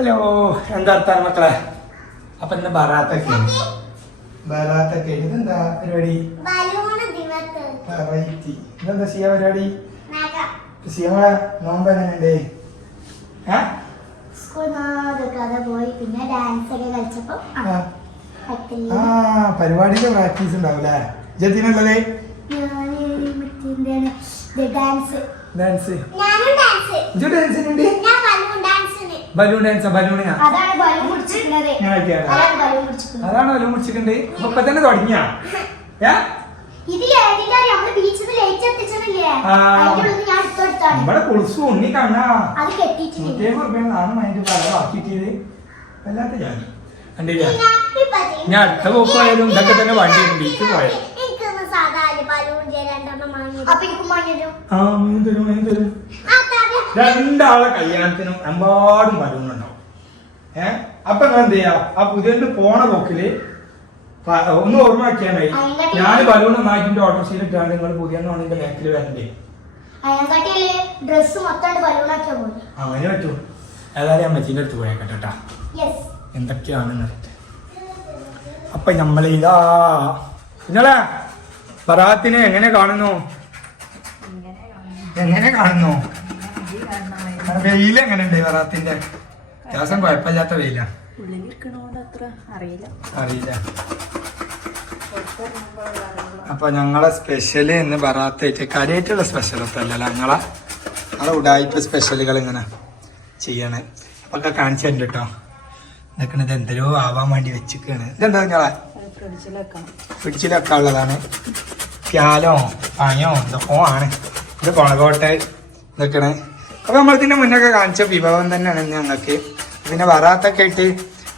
Hello എന്താ വർത്താനം മക്കളെ? അപ്പൊ ഇന്ന് ബറാത്തൊക്കെ. ബറാത്തൊക്കെ. ഇതെന്താ പരിപാടി? വെറൈറ്റി ഇതെന്താ ചെയ്യാ പരിപാടി? സിയമ്മളെ നോമ്പ് എങ്ങനെയുണ്ട്? ആ, പരിപാടിക്ക് പ്രാക്ടീസ് ഉണ്ടാവൂലേ എന്താണ് ഡാൻസ് ഡാൻസ് ഡാൻസിനുണ്ട് ബലൂൺ ഡാൻസ് ബലൂണിയാ അതാണ് ബലൂൺ പിടിച്ചിരിക്കുന്നത്. അതാണ് ബലൂൺ പിടിച്ചിരിക്കുന്നത് അതാണ് ബലൂൺ പിടിച്ചിട്ടുണ്ട് ഇപ്പൊ തന്നെ തുടങ്ങിയാ? നമ്മുടെ കുളിച്ചു ഉണ്ണി കണ്ണാ വല്ലാത്ത ജാതി കണ്ടില്ല. ഞാൻ അടുത്ത പോയാലും ഇതൊക്കെ തന്നെ വണ്ടി ബീച്ച് പോയത് മഞ്ഞരും ആ മീൻ തരും മീൻ തരും. രണ്ടാളെ കല്യാണത്തിനും എമ്പാടും വരുന്നുണ്ടാവും ഏ? അപ്പൊ നിങ്ങൾ എന്ത് ചെയ്യാ? ആ പുതിയ പോണ പോക്കിൽ ഒന്ന് ഓർമ്മ മതി ഞാൻ ബലൂൺ ഒന്നാക്കിന്റെ ഓട്ടോറിക്ഷയിൽ ഇട്ടാണ് നിങ്ങൾ പുതിയ എന്റെ ബാക്കിൽ വരണ്ടേ? അങ്ങനെ പറ്റൂ. ഏതായാലും അമ്മച്ചിന്റെ അടുത്ത് പോയേക്കട്ടെ കേട്ടാ യെസ് എന്തൊക്കെയാണ് നിർത്ത് അപ്പൊ നമ്മളിതാ ഇതാ നിങ്ങളെ ബറാത്തിനെ എങ്ങനെ കാണുന്നു. എങ്ങനെ കാണുന്നു? വെയിൽ എങ്ങനെയുണ്ട് ബറാത്തിന്റെ വ്യത്യാസം കുഴപ്പമില്ലാത്ത വെയിലാ. അറിയില്ല. അപ്പൊ ഞങ്ങളെ സ്പെഷ്യൽ ഇന്ന് ബറാത്തായിട്ട് കാര്യമായിട്ടുള്ള സ്പെഷ്യൽ അല്ലല്ലോ ഞങ്ങളെ? ഞങ്ങളെ ഉടായ്പ സ്പെഷ്യലുകൾ ഇങ്ങനെ ചെയ്യണേ. അപ്പൊ ഒക്കെ കാണിച്ചു തരുന്നുണ്ട് കേട്ടോ എന്തരോ ആവാൻ വേണ്ടി വെച്ചിക്കാണ് ഇതെന്താ നിങ്ങളെ? ഫ്രിഡ്ജിൽ വെക്കാനുള്ളതാണ് പ്യാലോ പഴയോ എന്തൊക്കെ ആണ്. ഇത് കൊണകോട്ടെ ഇതൊക്കെയാണ്. അപ്പൊ നമ്മളിതിന്റെ മുന്നൊക്കെ കാണിച്ച വിഭവം തന്നെയാണ് ഞങ്ങൾക്ക്. പിന്നെ വറാത്തൊക്കെ ആയിട്ട്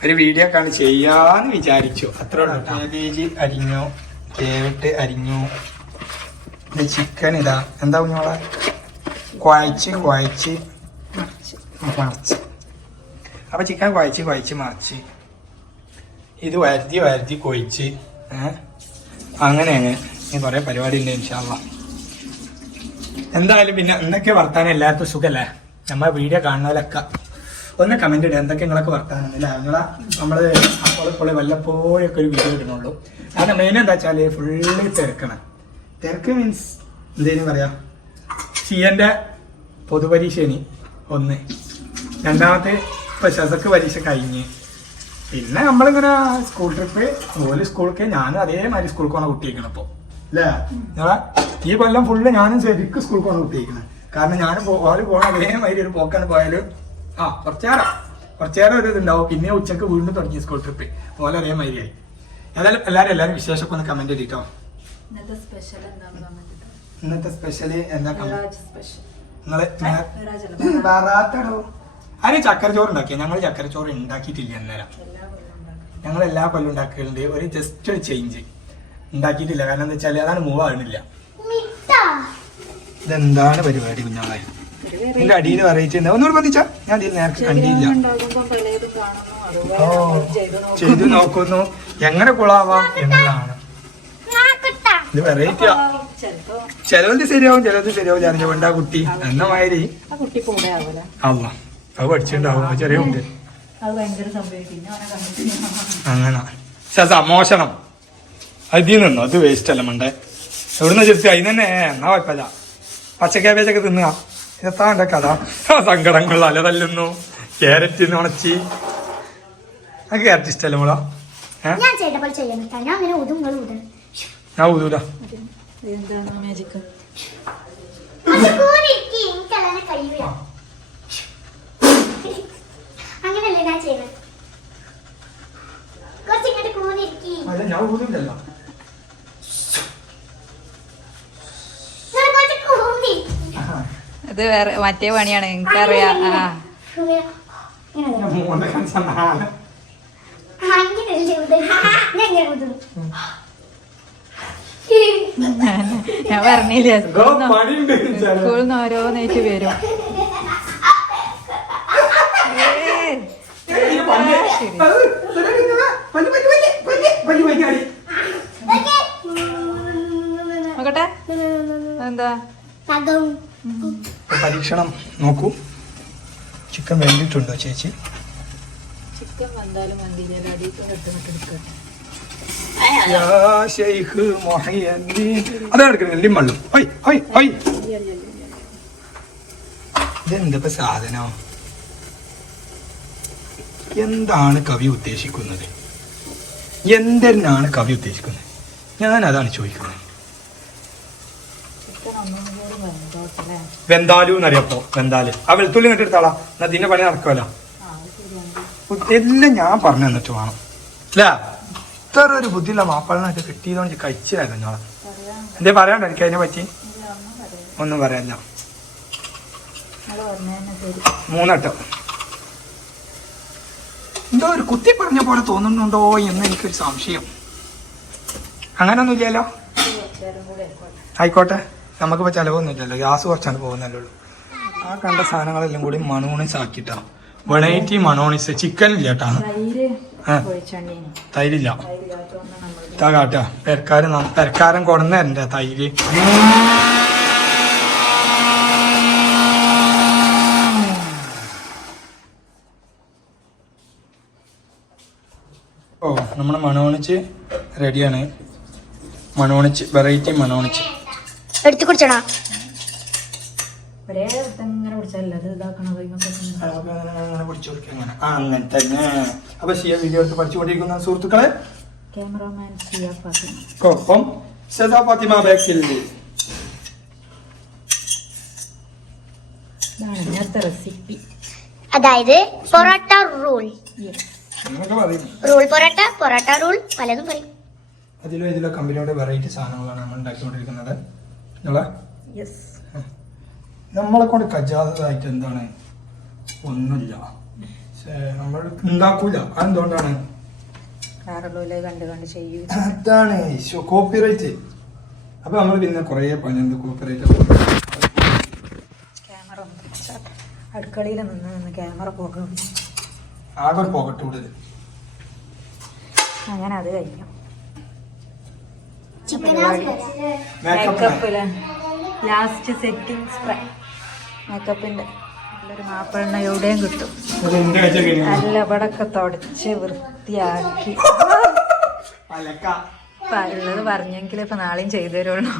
ഒരു വീഡിയോ ഒക്കെ ചെയ്യാന്ന് വിചാരിച്ചു. അത്ര കേബേജ് അരിഞ്ഞു കേവിട്ട് അരിഞ്ഞു ഇത് ചിക്കൻ ഇതാ. എന്താ കുഞ്ഞോളെ കുഴച്ച് കുഴച്ച്. മറച്ച്. അപ്പൊ ചിക്കൻ കുഴച്ച് കുഴച്ച് മറച്ച്. ഇത് വരുത്തി വരുത്തി കൊഴിച്ച്. ഏഹ് അങ്ങനെയാണ്. ഇനി കുറെ പരിപാടി ഉണ്ട് ഇൻഷാല്ല എന്തായാലും പിന്നെ എന്തൊക്കെ വർത്താനം എല്ലാവർക്കും സുഖല്ലേ? നമ്മളെ വീഡിയോ കാണുന്നവരൊക്കെ ഒന്ന് കമന്റ് ഇടുക. എന്തൊക്കെ നിങ്ങളൊക്കെ വർത്താനം? അല്ല? നിങ്ങളെ നമ്മൾ അപ്പോൾ ഇപ്പോൾ വല്ലപ്പോഴൊക്കെ ഒരു വീഡിയോ ഇടുന്നുള്ളൂ. കാരണം മെയിൻ എന്താ വെച്ചാൽ ഫുള്ള് തിരക്കണം. തിരക്ക് മീൻസ് എന്തേലും പറയാം? സിയന്റെ പൊതുപരീക്ഷ ഇനി ഒന്ന്. രണ്ടാമത്തെ ഇപ്പൊ ശസക്ക് പരീക്ഷ കഴിഞ്ഞ്. പിന്നെ നമ്മളിങ്ങനെ സ്കൂൾ ട്രിപ്പ് ഓൽ സ്കൂൾക്ക് ഞാനും അതേമാതിരി സ്കൂൾക്ക് പോണ കുട്ടിയിരിക്കണം അല്ലേ ഈ കൊല്ലം ഫുള്ള് ഞാനും ശരിക്കും സ്കൂൾ കൊണ്ട് കുട്ടിയിരിക്കുന്നത് കാരണം ഞാനും ഓൽ പോണ അതേമാതിരി ഒരു പോക്കാണ് പോയാൽ ആ കുറച്ചേരം കുറച്ചേറെ ഒരു ഇതുണ്ടാവും. പിന്നെ ഉച്ചയ്ക്ക് വീണ്ടും തുടങ്ങി സ്കൂൾ ട്രിപ്പ് ഓലെ അതേമാതിരി ആയി. ഏതായാലും എല്ലാവരും എല്ലാവരും വിശേഷമൊക്കെ ഒന്ന് കമന്റ് ചെയ്തിട്ടോ? ഇന്നത്തെ സ്പെഷ്യൽ എന്താ കമന്റ് മിറാജ് സ്പെഷ്യൽ നിങ്ങൾ മിറാജ് അല്ല. ബറാത്തടോ ആര് ചക്കര ഉണ്ടാക്കിയ ഞങ്ങൾ ചക്കരച്ചോറ് ചോറ് ഉണ്ടാക്കിയിട്ടില്ല അന്നേരം ഞങ്ങൾ എല്ലാ കൊല്ലം ഉണ്ടാക്കലുണ്ട്. ഒരു ജസ്റ്റ് ഒരു ചേഞ്ച് ഉണ്ടാക്കിയിട്ടില്ല. കാരണം എന്താ വെച്ചാൽ അതാണ് മൂവ് ആവുന്നില്ല. മിട്ട ഇതെന്താണ് പരിപാടി കുഞ്ഞാളെ ഒരു എന്റെ അടിയിൽ വെറൈറ്റി ഒന്നുകൂടി പതിച്ചാ. ഞാൻ അതിൽ നേരത്തെ കണ്ടില്ല. ഉണ്ടാകുമ്പോൾ പലതും കാണുന്നു. ഓ ചെയ്തു നോക്കുന്നു. എങ്ങനെ കുളാവാം എന്നതാണ്. ഇത് വെറൈറ്റി ചിലവത് ശരിയാവും ചിലത് ശരിയാവും. അറിഞ്ഞ വേണ്ട കുട്ടി? എന്ന മാതിരി. ആ കുട്ടി കൂടെ ആവൂല. അല്ല അത് പഠിച്ചിട്ടുണ്ടാവും. ചെറിയ കുട്ടി. അങ്ങനെ. മോശനം അതിൽ നിന്നോ അത് വേസ്റ്റ് അല്ല മണ്ടേ. എവിടുന്ന് ചെറുത്തി അതിന് തന്നെ. എന്നാ കുഴപ്പമില്ല. പച്ച കാബേജൊക്കെ തിന്നുക. ഇതെത്താണ്ട കഥ. ആ അല തല്ലുന്നു. ക്യാരറ്റ് ഉണച്ചി. അത് ക്യാരറ്റ് ഇഷ്ടമല്ല മോളാ? ഞാൻ ഊതൂല. അങ്ങനെയല്ലേ. ഞാൻ അങ്ങനെ കൂന്നിരിക്കും. ഞാൻ ഊതണം ഞാൻ ഊതൂല എന്താണ് മാജിക് അത് കൂടിയിരിക്കും എനിക്കല്ലാതെ കഴിയൂല അങ്ങനല്ലേ ഞാൻ ചെയ്യുന്നത് കുറച്ച് ഇങ്ങോട്ട് കൂടിയിരിക്കും അല്ല ഞാൻ ഊതൂലല്ലോ നിങ്ങൾ കുറച്ച് കൂടി വേറെ മറ്റേ പണിയാണ് എനിക്കറിയാം. ആ. ഞാൻ പറഞ്ഞില്ല സ്കൂളിൽ നിന്ന് ഓരോന്നായിട്ട് വരും. നോക്കട്ടെ. എന്താ പരീക്ഷണം നോക്കൂ. ചിക്കൻ വെന്തിട്ടുണ്ടോ ചേച്ചി? യാ ശൈഖ് മുഹയ്യദ്ദീൻ. അതാ എടുക്കുന്നത് ലിമ്മള്ളും. ഹൊയ് ഹൊയ് ഹൊയ്. ഇതെന്തിപ്പോ സാധനം? എന്താണ് കവി ഉദ്ദേശിക്കുന്നത്? എന്തെന്നാണ് കവി ഉദ്ദേശിക്കുന്നത്? ഞാൻ അതാണ് ചോദിക്കുന്നത്. വെന്താലു എന്നറിയപ്പോ വെന്താൽ. ആ വെളുത്തുള്ളി ഇങ്ങോട്ട് എടുത്താളാ. എന്നാ ഇതിന്റെ പണി നടക്കുമല്ലോ എല്ലാം ഞാൻ പറഞ്ഞു തന്നിട്ട് വേണം. അല്ല? ഇത്ര ഒരു ബുദ്ധിയുള്ള മാപ്പിളനായിട്ട് കിട്ടിയതുകൊണ്ട് കഴിച്ചായിരുന്നു ഞങ്ങളെ. എന്തേ പറയാണ്ടോ എനിക്ക് അതിനെ പറ്റി? ഒന്നും പറയാനില്ല. മൂന്നട്ടം. എന്തോ ഒരു കുത്തി പറഞ്ഞ പോലെ തോന്നുന്നുണ്ടോ എന്ന് എനിക്കൊരു സംശയം. അങ്ങനൊന്നും ഇല്ലല്ലോ? ആയിക്കോട്ടെ. നമുക്കിപ്പോ ചിലവൊന്നുമില്ലല്ലോ. ഗ്യാസ് കുറച്ചാണ് പോകുന്നല്ലേ ഉള്ളൂ ആ കണ്ട സാധനങ്ങളെല്ലാം കൂടി മണോണിസ് ആക്കിട്ടാ വെറൈറ്റി മണോണിസ്. ചിക്കൻ ഇല്ല കേട്ടാ. തൈരില്ല. ഇതാ കാട്ടാ. പെരക്കാരൻ പെരക്കാരൻ കൊടന്ന എന്റെ തൈര്. ഓ നമ്മുടെ മണോണിച്ച് റെഡിയാണ് മണോണിച്ച് വെറൈറ്റി മണോണിച്ച്. എടുത്തു കുടിച്ചടാ. ഒരേ ഇങ്ങനെ കുടിച്ചല്ല അത് ഇതാക്കണത് അങ്ങനെ അങ്ങനെ ആ അങ്ങനെ തന്നെ. അപ്പൊ ഷിയ വീഡിയോ എടുത്ത് പഠിച്ചുകൊണ്ടിരിക്കുന്ന സുഹൃത്തുക്കളെ. ക്യാമറമാൻ സിയ ഫാത്തിമ. കൊപ്പം സദാ ഫാത്തിമ ബാക്കിൽ റെസിപ്പി അതായത് porotta roll. Roll porotta porotta roll പലതും പറയും. അതിലും ഇതിലും കമ്പനിയുടെ വെറൈറ്റി സാധനങ്ങളാണ് നമ്മൾ ഉണ്ടാക്കിക്കൊണ്ടിരിക്കുന്നത്. നിങ്ങളെ നമ്മളെ കൊണ്ട് കജാതായിട്ട് എന്താണ്? ഒന്നുമില്ല. നമ്മൾ ഉണ്ടാക്കൂല. അതെന്തുകൊണ്ടാണ്? അതാണ് കോപ്പിറൈറ്റ് അപ്പൊ നമ്മൾ പിന്നെ കുറേ പണിയുണ്ട് കോപ്പിറൈറ്റ് അടുക്കളയിൽ നിന്ന് നിന്ന് ക്യാമറ പോകും. ആകെ അങ്ങനെ അത് കഴിഞ്ഞു chicken makeup last setting spray മേക്കപ്പിന്റെ നല്ലൊരു മാപ്പിളെണ്ണ എവിടെയും കിട്ടും. നല്ല ഇവിടൊക്കെ തുടച്ച് വൃത്തിയാക്കി. ഉള്ളത് പറഞ്ഞെങ്കിൽ ഇപ്പൊ നാളെയും ചെയ്തു തരുള്ളൂ.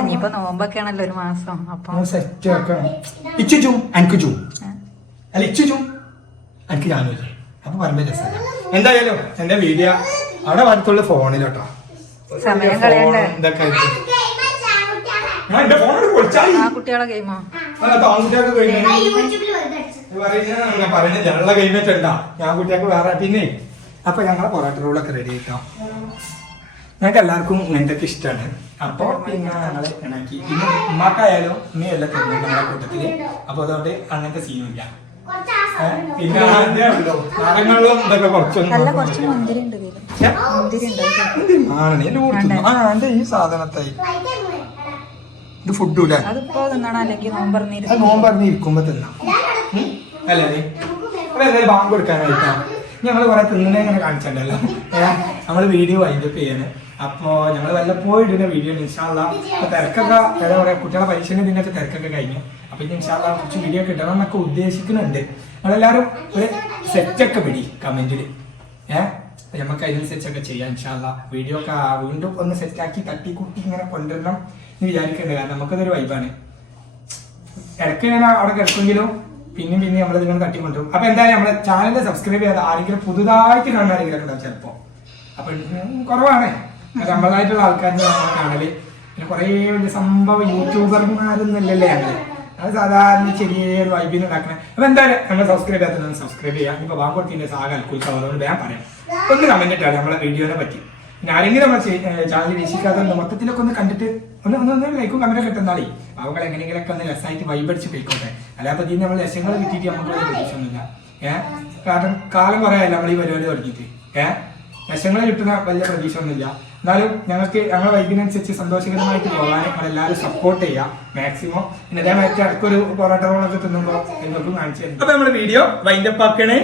ഇനിയിപ്പോ നോമ്പൊക്കെ ആണല്ലോ ഒരു മാസം. അപ്പൊ സെറ്റ് എനിക്ക് അല്ല എനിക്ക് അപ്പൊ എന്തായാലും എന്റെ വീഡിയോ അവിടെ വരത്തുള്ള ഫോണിലോട്ടോ സമയം കളയണ്ടേ? ഇതൊക്കെ ആയിട്ട്. ഞാൻ എന്റെ ഫോൺ പൊളിച്ചായി ആ കുട്ടികളെ ഗെയിമോ ഞാൻ പറയുന്നത് വെച്ചിട്ടുണ്ടാ ഞാൻ കുട്ടിയൊക്കെ വേറെ പിന്നെ. അപ്പൊ ഞങ്ങളെ പൊറോട്ട റോളൊക്കെ റെഡി ആയിട്ടോ ഞങ്ങൾക്ക് എല്ലാവർക്കും ഇങ്ങനത്തെ ഇഷ്ടമാണ് അപ്പൊ പിന്നെ ഞങ്ങൾ ഇണക്കി. പിന്നെ ഉമ്മാക്കായാലും ഉമ്മയല്ല എല്ലാം ഞങ്ങളുടെ കൂട്ടത്തിൽ. അപ്പൊ അതുകൊണ്ട് അങ്ങനത്തെ സീനും പിന്നെ അതേ ഉള്ളൂ നാരങ്ങളും ഇതൊക്കെ കുറച്ചൊന്നും നല്ല കുറച്ച് മുന്തിരി ഉണ്ട് ഇതിൽ ഛെ, മുന്തിരി ഉണ്ട് എന്തിനാണ് എല്ലാം കൊടുത്തു. ആ എന്റെ ഈ സാധനത്തായി ഇത് ഫുഡൂല്ലേ അതിപ്പോ തിന്നണം അല്ലെങ്കിൽ നോമ്പറന്നിരുന്നു അത് നോമ്പ് പറഞ്ഞ് ഇരിക്കുമ്പോ തിന്നാം അല്ലേ? അല്ലേ? ബാങ്ക് കൊടുക്കാനായിട്ടാ ഞങ്ങൾ കുറെ തിന്നണേ ഇങ്ങനെ കാണിച്ചിട്ടുണ്ടല്ലോ നമ്മൾ വീഡിയോ വൈൻഡപ്പ് ചെയ്യാണ്. അപ്പോ ഞങ്ങൾ വല്ലപ്പോഴും ഇടുന്ന വീഡിയോ ഇൻഷാല്ല അപ്പൊ തിരക്കൊക്കെ എന്താ പറയാ കുട്ടികളെ പരീക്ഷന്റെ ഇതിനൊക്കെ തിരക്കൊക്കെ കഴിഞ്ഞു. അപ്പൊ ഇനി ഇൻഷാല്ല കുറച്ച് വീഡിയോ കിട്ടണം എന്നൊക്കെ ഉദ്ദേശിക്കുന്നുണ്ട്. നമ്മളെല്ലാരും ഒരു സെറ്റൊക്കെ പിടി കമന്റിൽ ഏഹ് നമുക്ക് അതിനനുസരിച്ചൊക്കെ ചെയ്യാം ഇൻഷാല്ല വീഡിയോ ഒക്കെ വീണ്ടും ഒന്ന് സെറ്റാക്കി തട്ടി കുട്ടി ഇങ്ങനെ കൊണ്ടുവരണം എന്ന് വിചാരിക്കുന്നുണ്ട് കാരണം നമുക്കതൊരു വൈബാണ് ഇടയ്ക്ക് ഞാൻ അവിടെ കിടക്കുമെങ്കിലും പിന്നെയും പിന്നെ നമ്മൾ ഇതിനോട് തട്ടിക്കൊണ്ടും അപ്പൊ എന്തായാലും നമ്മളെ ചാനൽ സബ്സ്ക്രൈബ് ചെയ്യാതെ ആരെങ്കിലും പുതുതായിട്ട് കാണാൻ ആരെങ്കിലും ഉണ്ടാവും ചിലപ്പോ? അപ്പൊ കുറവാണ്. നമ്മളായിട്ടുള്ള ആൾക്കാരുടെ നമ്മളെ കാണൽ പിന്നെ കുറേ വലിയ സംഭവ യൂട്യൂബർമാരൊന്നുമല്ലല്ലേ അങ്ങനെ അത് സാധാരണ ചെറിയ വൈബിന് ഉണ്ടാക്കണേ. അപ്പൊ എന്തായാലും നമ്മൾ സബ്സ്ക്രൈബ് ചെയ്യാത്ത സബ്സ്ക്രൈബ് ചെയ്യാം. ഇപ്പൊ സാഗ അൽക്കുൽക്കാം അതുകൊണ്ട് ഞാൻ പറയാം. ഒന്ന് കമന്റ് ഇട്ടാണ് നമ്മളെ വീഡിയോനെ പറ്റി. പിന്നെ ആരെങ്കിലും നമ്മുടെ ചാനൽ രക്ഷിക്കാതെ മൊത്തത്തിലൊക്കെ ഒന്ന് കണ്ടിട്ട് ഒന്ന് ഒന്ന് ഒന്ന് ലൈക്കും കമന്റും കിട്ടുന്നാളേ അവങ്ങൾ എങ്ങനെയെങ്കിലൊക്കെ ഒന്ന് രസമായിട്ട് വൈബടിച്ച് പോയിക്കോട്ടെ. അല്ലാത്ത ഇതിന് നമ്മൾ രസങ്ങൾ കിട്ടിയിട്ട് നമുക്ക് പ്രതീക്ഷയൊന്നുമില്ല ഏഹ് കാരണം കാലം കുറയല്ല നമ്മൾ ഈ പരിപാടി തുടങ്ങിയിട്ട്. ഏഹ് രസങ്ങൾ കിട്ടുന്ന വലിയ പ്രതീക്ഷ ഒന്നുമില്ല എന്നാലും ഞങ്ങൾക്ക് ഞങ്ങളെ വൈബിനനുസരിച്ച് സന്തോഷകരമായിട്ട് പോകാൻ നമ്മളെല്ലാവരും സപ്പോർട്ട് ചെയ്യാം. മാക്സിമം പിന്നെ അതേമാതിരി ഇടയ്ക്കൊരു പൊറോട്ട റോളൊക്കെ തിന്നുമ്പോൾ നിങ്ങൾക്കും കാണിച്ചു തരും. അപ്പൊ നമ്മുടെ വീഡിയോ വൈൻഡപ്പ് ആക്കണേ.